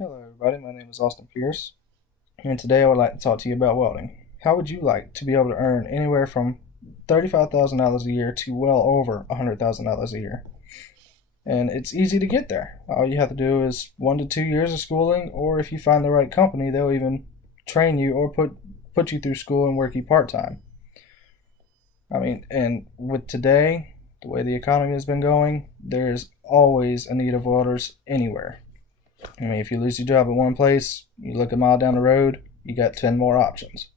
Hello, everybody. My name is Austin Pierce, and today I would like to talk to you about welding. How would you like to be able to earn anywhere from $35,000 a year to well over $100,000 a year? And it's easy to get there. All you have to do is 1 to 2 years of schooling, or if you find the right company, they'll even train you or put you through school and work you part time. And with today, the way the economy has been going, there's always a need of welders anywhere. If you lose your job at one place, you look a mile down the road, you got 10 more options.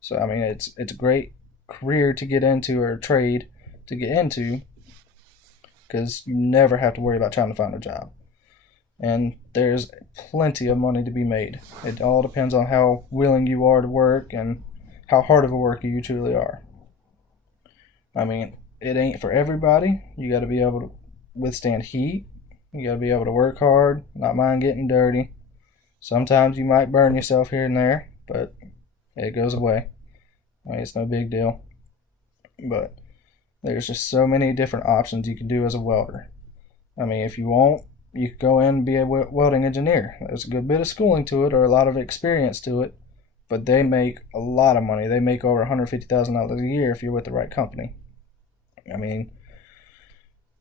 So, it's a great career to get into, or trade to get into, because you never have to worry about trying to find a job. And there's plenty of money to be made. It all depends on how willing you are to work and how hard of a worker you truly are. It ain't for everybody. You got to be able to withstand heat. You got to be able to work hard, not mind getting dirty. Sometimes you might burn yourself here and there, but it goes away. It's no big deal. But there's just so many different options you can do as a welder. If you want, you could go in and be a welding engineer. There's a good bit of schooling to it, or a lot of experience to it, but they make a lot of money. They make over $150,000 a year if you're with the right company.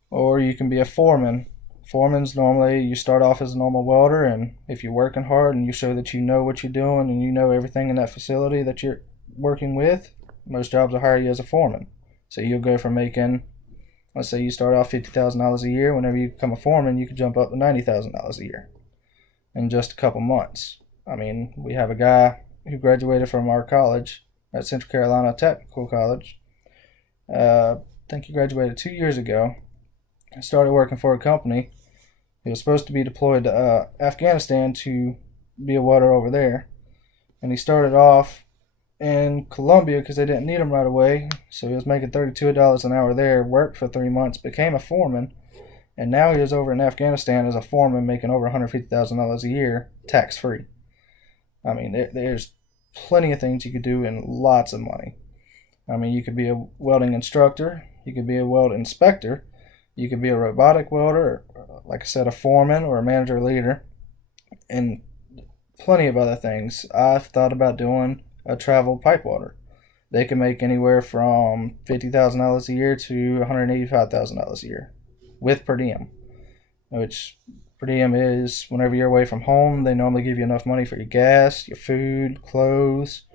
Or you can be a foreman. Foreman's normally, you start off as a normal welder, and if you're working hard and you show that you know what you're doing and you know everything in that facility that you're working with, most jobs will hire you as a foreman. So you'll go from making, let's say you start off $50,000 a year. Whenever you become a foreman, you could jump up to $90,000 a year in just a couple months. We have a guy who graduated from our college at Central Carolina Technical College. I think he graduated 2 years ago. Started working for a company. He was supposed to be deployed to Afghanistan to be a welder over there. And he started off in Colombia because they didn't need him right away. So he was making $32 an hour there, worked for 3 months, became a foreman. And now he is over in Afghanistan as a foreman, making over $150,000 a year, tax-free. There's plenty of things you could do and lots of money. You could be a welding instructor. You could be a weld inspector. You could be a robotic welder, or, like I said, a foreman or a manager leader, and plenty of other things. I've thought about doing a travel pipe welder. They can make anywhere from $50,000 a year to $185,000 a year with per diem, which per diem is whenever you're away from home, they normally give you enough money for your gas, your food, clothes,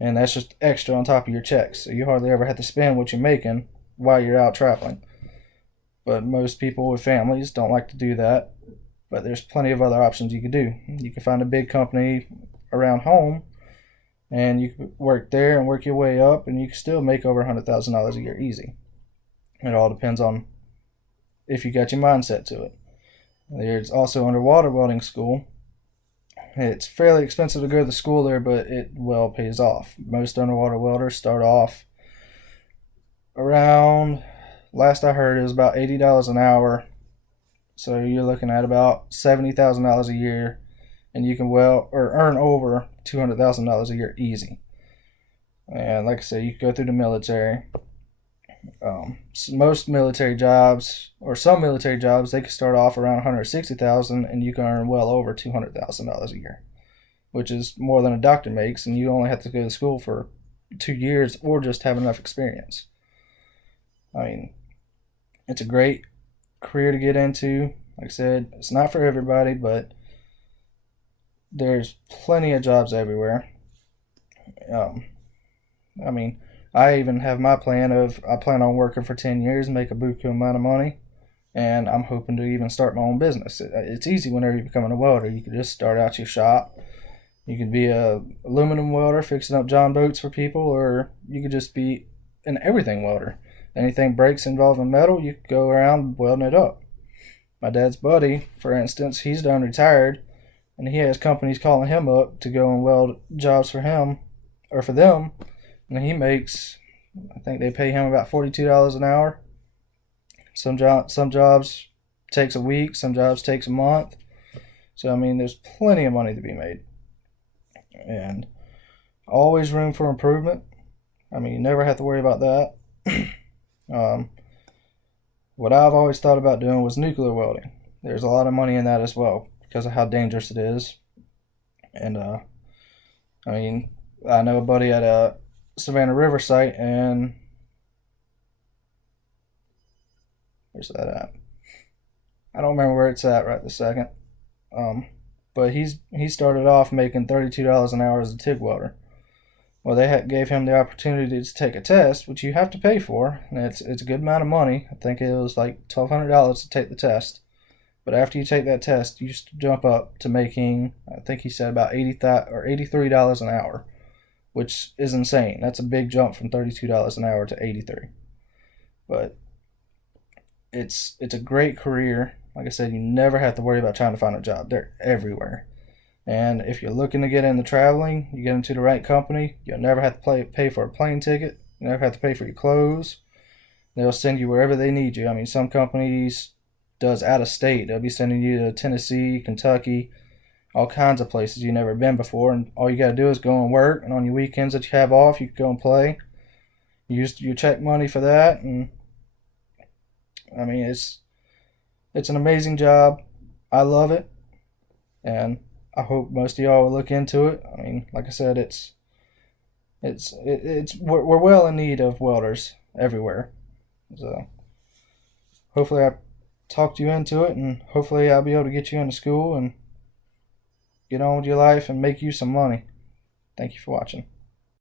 and that's just extra on top of your checks. So you hardly ever have to spend what you're making while you're out traveling. But most people with families don't like to do that. But there's plenty of other options you could do. You can find a big company around home, and you can work there and work your way up, and you can still make over $100,000 a year easy. It all depends on if you got your mindset to it. There's also underwater welding school. It's fairly expensive to go to the school there, but it well pays off. Most underwater welders start off around, last I heard, it was about $80 an hour. So you're looking at about $70,000 a year, and you can weld or earn over $200,000 a year easy. And like I said, you can go through the military. Most military jobs, or some military jobs, they can start off around $160,000, and you can earn well over $200,000 a year, which is more than a doctor makes, and you only have to go to school for 2 years or just have enough experience. It's a great career to get into. Like I said, it's not for everybody, but there's plenty of jobs everywhere. I even have my plan of, I plan on working for 10 years and make a buku amount of money, and I'm hoping to even start my own business. It's easy whenever you're becoming a welder. You can just start out your shop. You could be a aluminum welder fixing up John boats for people, or you could just be an everything welder. Anything breaks involving metal, you could go around welding it up. My dad's buddy, for instance, he's done retired, and he has companies calling him up to go and weld jobs for him, or for them, and he makes, I think they pay him about $42 an hour. Some jobs takes a week, some jobs takes a month. So there's plenty of money to be made, and always room for improvement. You never have to worry about that. What I've always thought about doing was nuclear welding. There's a lot of money in that as well. because of how dangerous it is. And I mean, I know a buddy at a Savannah River site, and where's that at? I don't remember where it's at right this second. But he started off making $32 an hour as a TIG welder. Well, they gave him the opportunity to take a test, which you have to pay for, and it's a good amount of money. I think it was like $1,200 to take the test. But after you take that test, you jump up to making, I think he said, about $83 an hour, which is insane. That's a big jump from $32 an hour to $83. But it's a great career. Like I said, you never have to worry about trying to find a job. They're everywhere. And if you're looking to get into traveling, you get into the right company, you'll never have to pay for a plane ticket. You never have to pay for your clothes. They'll send you wherever they need you. I mean, some companies does out of state. They'll be sending you to Tennessee, Kentucky, all kinds of places you've never been before. And all you got to do is go and work. And on your weekends that you have off, you can go and play. You use your check money for that. And I mean, it's an amazing job. I love it, and I hope most of y'all will look into it. I mean, like I said, we're well in need of welders everywhere. So hopefully I talked you into it, and hopefully I'll be able to get you into school and get on with your life and make you some money. Thank you for watching.